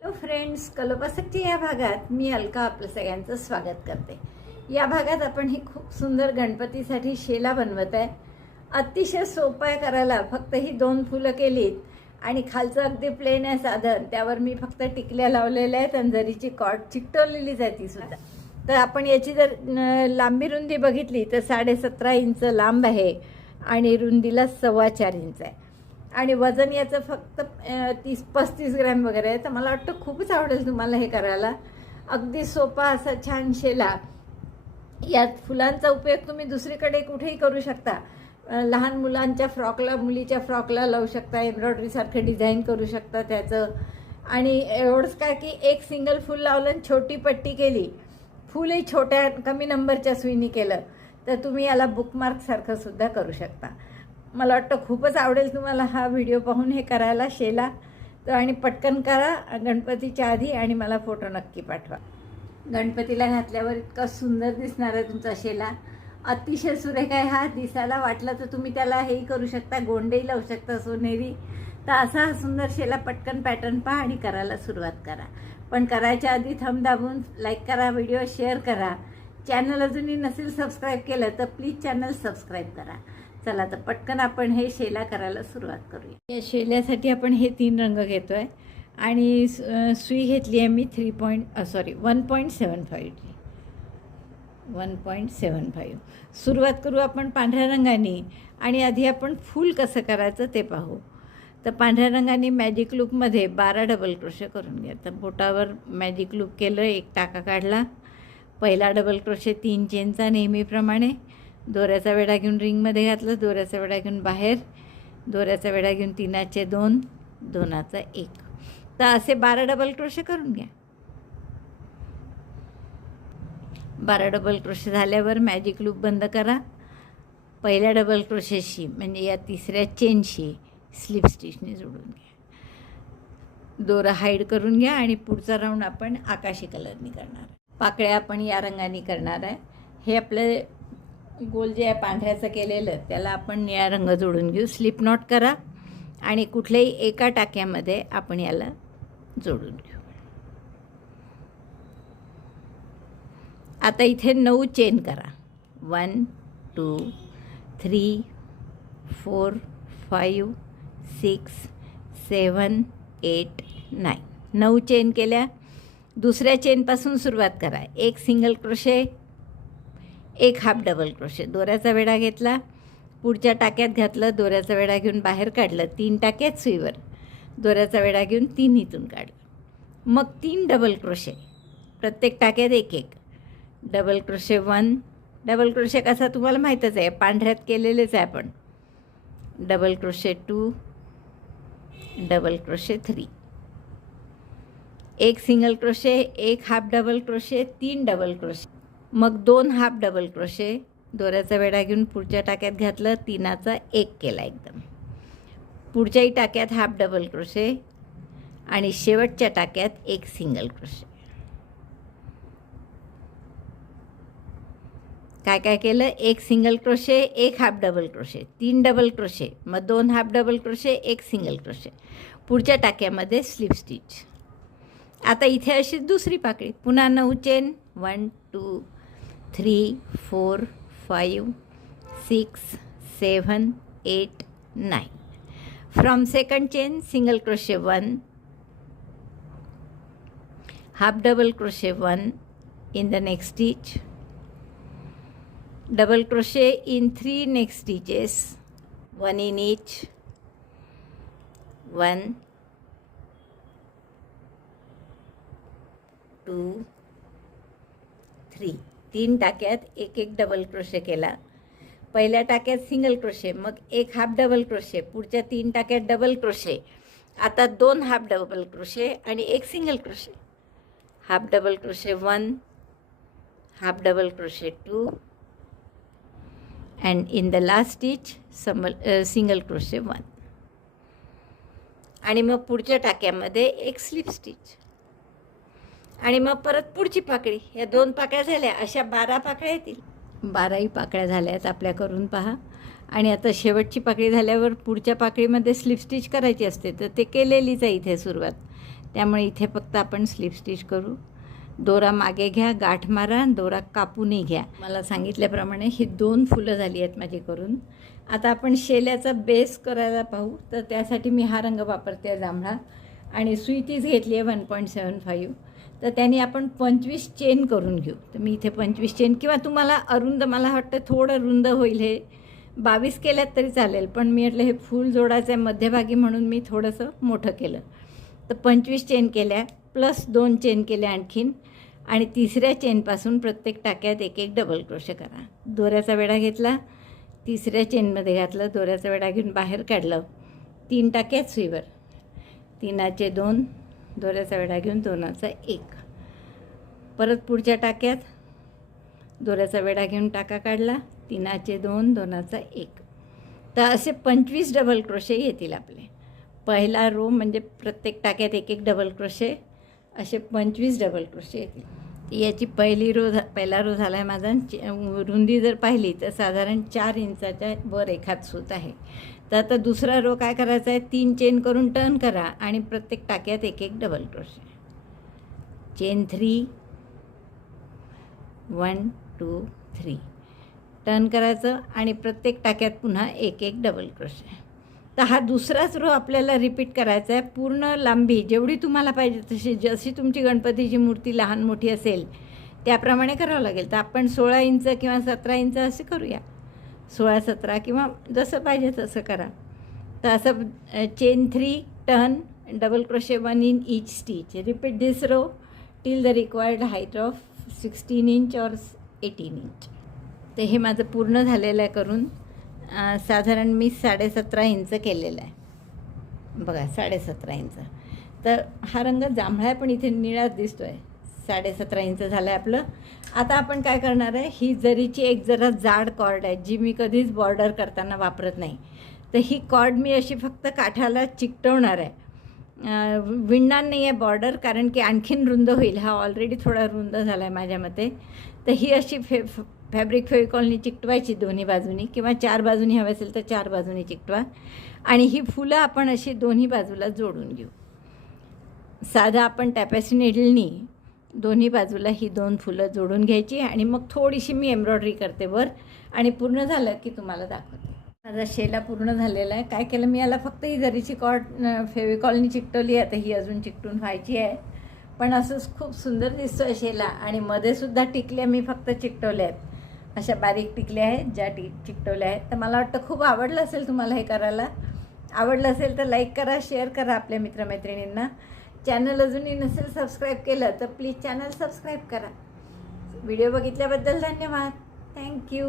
Hello friends कलोपासकच्या या भागात मी अलका आपलं सगळ्यांचं स्वागत करते. या भागात आपण ही खूप सुंदर गणपतीसाठी शेला बनवत आहे. अतिशय सोपं आहे करायला फक्त ही दोन फुलं केलीत आणि खालचं अगदी प्लेन आहे साधन. त्यावर मी फक्त टिकल्या लावलेल्या आहेत आणि जरीची कॉट चिकटवलेलीच आहे ती सुद्धा. तर आपण याची जर लांबी रुंदी बघितली तर साडेसतरा इंच लांब आहे आणि रुंदीला सव्वा चार इंच आहे. आणि वजन याचं फक्त तीस पस्तीस ग्रॅम वगैरे आहे. तर मला वाटतं खूपच आवडेल तुम्हाला हे करायला. अगदी सोपा असा छान शेला. यात फुलांचा उपयोग तुम्ही दुसरीकडे कुठेही करू शकता. लहान मुलांच्या फ्रॉकला मुलीच्या फ्रॉकला लावू शकता. एम्ब्रॉयडरीसारखं डिझाईन करू शकता त्याचं. आणि एवढंच काय की एक सिंगल फूल लावलं आणि छोटी पट्टी केली. फुलही छोट्या कमी नंबरच्या सुईनी केलं. तर तुम्ही याला बुकमार्कसारखं सुद्धा करू शकता. मला वाटतं खूपच आवडेल तुम्हाला हा व्हिडिओ पाहून हे करायला शेला. तर आणि पटकन करा गणपतीच्या आधी आणि मला फोटो नक्की पाठवा. गणपतीला घातल्यावर इतका सुंदर दिसणार आहे तुमचा शेला. अतिशय सुरेख आहे हा. दिसायला वाटलं तर तुम्ही त्याला हेही करू शकता गोंडेही लावू शकता सोनेरी. तर असा हा सुंदर शेला पटकन पॅटर्न पहा आणि करायला सुरुवात करा. पण करायच्या आधी थंब दाबून लाईक करा व्हिडिओ शेअर करा. चॅनल अजूनही नसेल सबस्क्राईब केलं तर प्लीज चॅनल सबस्क्राईब करा. चला तर पटकन आपण हे शेला करायला सुरुवात करूया. या शेल्यासाठी आपण हे तीन रंग घेतो आहे आणि सुई घेतली आहे मी three point sorry one point seven फाईव्हची one point seven five सुरुवात करू आपण पांढऱ्या रंगाने. आणि आधी आपण फूल कसं करायचं ते पाहू. तर पांढऱ्या रंगाने मॅजिक लूपमध्ये बारा डबल क्रोशे करून घ्या. तर बोटावर मॅजिक लूप केलं एक टाका काढला. पहिला डबल क्रोशे तीन चेनचा नेहमीप्रमाणे. दोऱ्याचा वेढा घेऊन रिंगमध्ये घातलं दोऱ्याचा वेढा घेऊन बाहेर दोऱ्याचा वेढा घेऊन तीनाचे दोन दोनाचा एक. तर असे बारा डबल क्रोशे करून घ्या. बारा डबल क्रोशे झाल्यावर मॅजिक लूप बंद करा. पहिल्या डबल क्रोशेशी म्हणजे या तिसऱ्या चेनशी स्लिप स्टिचने जोडून घ्या. दोरं हाईड करून घ्या आणि पुढचा राऊंड आपण आकाशी कलरनी करणार. पाकळ्या आपण या रंगाने करणार आहे. हे आपलं गोल जे आहे पांढऱ्याचं केलेलं त्याला आपण निळा रंग जोडून घेऊ. स्लिप नॉट करा आणि कुठल्याही एका टाक्यामध्ये आपण याला जोडून घेऊ. आता इथे नऊ चेन करा. One two three four five six seven eight nine नऊ चेन केल्या. दुसऱ्या चेनपासून सुरुवात करा. एक सिंगल क्रोशे एक हाफ डबल क्रोशे. दोऱ्याचा वेढा घेतला पुढच्या टाक्यात घातलं दोऱ्याचा वेढा घेऊन बाहेर काढलं तीन टाक्यात सुईवर. दोऱ्याचा वेढा घेऊन तीन इथून काढलं. मग तीन डबल क्रोशे. प्रत्येक टाक्यात एक एक. Double crochet one. Double crochet कसा तुम्हाला माहीतच आहे पांढऱ्यात केलेलेच आहे आपण. Double crochet two. Double crochet three. एक सिंगल क्रोशे एक हाफ डबल क्रोशे तीन डबल क्रोशे. मग दोन हाफ डबल क्रोशे दोऱ्याचा वेढा घेऊन पुढच्या टाक्यात घातलं तीनाचा एक केला एकदम. पुढच्याही टाक्यात हाफ डबल क्रोशे आणि शेवटच्या टाक्यात एक सिंगल क्रोशे. काय काय केलं? एक सिंगल क्रोशे एक हाफ डबल क्रोशे तीन डबल क्रोशे मग दोन हाफ डबल क्रोशे एक सिंगल क्रोशे. पुढच्या टाक्यामध्ये स्लिप स्टिच. आता इथे अशी दुसरी पाकळी पुन्हा नऊ chain one two Three, four, five, six, seven, eight, nine. From second chain, single crochet one, half double crochet 1 in the next stitch double crochet in 3 next stitches 1 in each 1 2 3 तीन टाक्यात एक एक डबल क्रोशे केला. पहिल्या टाक्यात single crochet मग एक half double crochet पुढच्या तीन टाक्यात डबल क्रोशे आता दोन हाफ डबल क्रोशे आणि एक single crochet half double crochet one half double crochet two and in the last stitch same single crochet one आणि मग पुढच्या टाक्यामध्ये एक स्लिप स्टिच आणि मग परत पुढची पाकळी. या दोन पाकळ्या झाल्या अशा बारा पाकळ्या येतील. बाराही पाकळ्या झाल्या आहेत आपल्या करून पहा. आणि आता शेवटची पाकळी झाल्यावर पुढच्या पाकळीमध्ये स्लिप स्टिच करायची असते तर ते केलेलीच आहे इथे सुरुवात. त्यामुळे इथे फक्त आपण स्लिप स्टिच करू. दोरा मागे घ्या गाठ मारा दोरा कापूनही घ्या. मला सांगितल्याप्रमाणे ही दोन फुलं झाली आहेत माझी करून आता आपण शेल्याचा बेस करायला पाहू. तर त्यासाठी मी हा रंग वापरते आहे जांभळा. आणि सुईतीच घेतली आहे वन पॉईंट सेवन फाईव्ह. तर त्याने आपण पंचवीस चेन करून घेऊ. तर मी इथे पंचवीस चेन किंवा तुम्हाला अरुंद मला वाटतं थोडं रुंद होईल हे. बावीस केल्यात तरी चालेल पण मी म्हटलं हे फूल जोडायचं आहे मध्यभागी म्हणून मी थोडंसं मोठं केलं. तर पंचवीस चेन केल्या प्लस दोन चेन केल्या आणखीन. आणि तिसऱ्या चेनपासून प्रत्येक टाक्यात एक एक डबल क्रोशे करा. दोऱ्याचा वेढा घेतला तिसऱ्या चेनमध्ये घातलं दोऱ्याचा वेढा घेऊन बाहेर काढलं. तीन टाक्यात सुईवर. तीनाचे दोन दोऱ्याचा वेढा घेऊन दोनाचा एक. परत पुढच्या टाक्यात दोऱ्याचा वेढा घेऊन टाका काढला तिनाचे दोन दोनाचा एक. तर असे पंचवीस डबल क्रोशे येतील आपले. पहिला रो म्हणजे प्रत्येक टाक्यात एक एक डबल क्रोशे असे पंचवीस डबल क्रोशे येतील. याची पहिली रो झा पहिला रो झाला आहे माझा रुंदी जर पाहिली तर साधारण चार इंचाच्या वर एखाद सूत आहे. तर आता दुसरा रो काय करायचा आहे? तीन चेन करून टर्न करा आणि प्रत्येक टाक्यात एक एक double crochet chain three one two three turn करायचं आणि प्रत्येक टाक्यात पुन्हा एक एक डबल क्रोशे तर हा दुसराच रो आपल्याला रिपीट करायचा आहे. पूर्ण लांबी जेवढी तुम्हाला पाहिजे तशी जशी तुमची गणपतीची मूर्ती लहान मोठी असेल त्याप्रमाणे करावं लागेल. तर आपण सोळा इंच किंवा सतरा इंच असे करूया. सोळा सतरा किंवा जसं पाहिजे तसं करा. तर असं chain three turn double crochet one in each stitch repeat this row till the required height of sixteen inch और एटीन इंच तर हे माझं पूर्ण झालेलं आहे करून. साधारण मी साडेसतरा इंच केलेलं आहे. बघा साडेसतरा इंच. तर हा रंग जांभळा पण इथे निळाच दिसतो आहे साडेसतरा इंच झालं आहे आपलं. आता आपण काय करणार आहे ही जरीची एक जरा जाड कॉर्ड आहे जी मी कधीच बॉर्डर करताना वापरत नाही. तर ही कॉर्ड मी अशी फक्त काठाला चिकटवणार आहे. विणणार नाही आहे बॉर्डर कारण की आणखीन रुंद होईल. हा ऑलरेडी थोडा रुंद झाला आहे माझ्या मते. तर ही अशी फे फॅब्रिक फेविकॉलनी चिकटवायची दोन्ही बाजूनी किंवा चार बाजूनी हवे असेल तर चार बाजूनी चिकटवा. आणि ही फुलं आपण अशी दोन्ही बाजूला जोडून घेऊ. साधा आपण टॅपॅसी नेडलनी दोन्ही बाजूला ही दोन फुलं जोडून घ्यायची आणि मग थोडीशी मी एम्ब्रॉयडरी करते वर आणि पूर्ण झालं की तुम्हाला दाखवते. माझा शेला पूर्ण झालेला आहे. काय केलं मी याला फक्त ही जरीची कॉट फेविकॉलनी चिकटवली आहे. आता ही अजून चिकटून व्हायची आहे. पण असंच खूप सुंदर दिसतो आहे शेला आणि मध्येसुद्धा टिकल्या मी फक्त चिकटवल्या आहेत. अशा बारीक टिकल्या आहेत ज्या टिक चिकटवल्या आहेत. तर मला वाटतं खूप आवडलं असेल तुम्हाला हे करायला. आवडलं असेल तर लाईक करा शेअर करा आपल्या मित्रमैत्रिणींना. चॅनल अजूनही नसेल सबस्क्राईब केलं तर प्लीज चॅनल सबस्क्राईब करा. व्हिडिओ बघितल्याबद्दल धन्यवाद. Thank you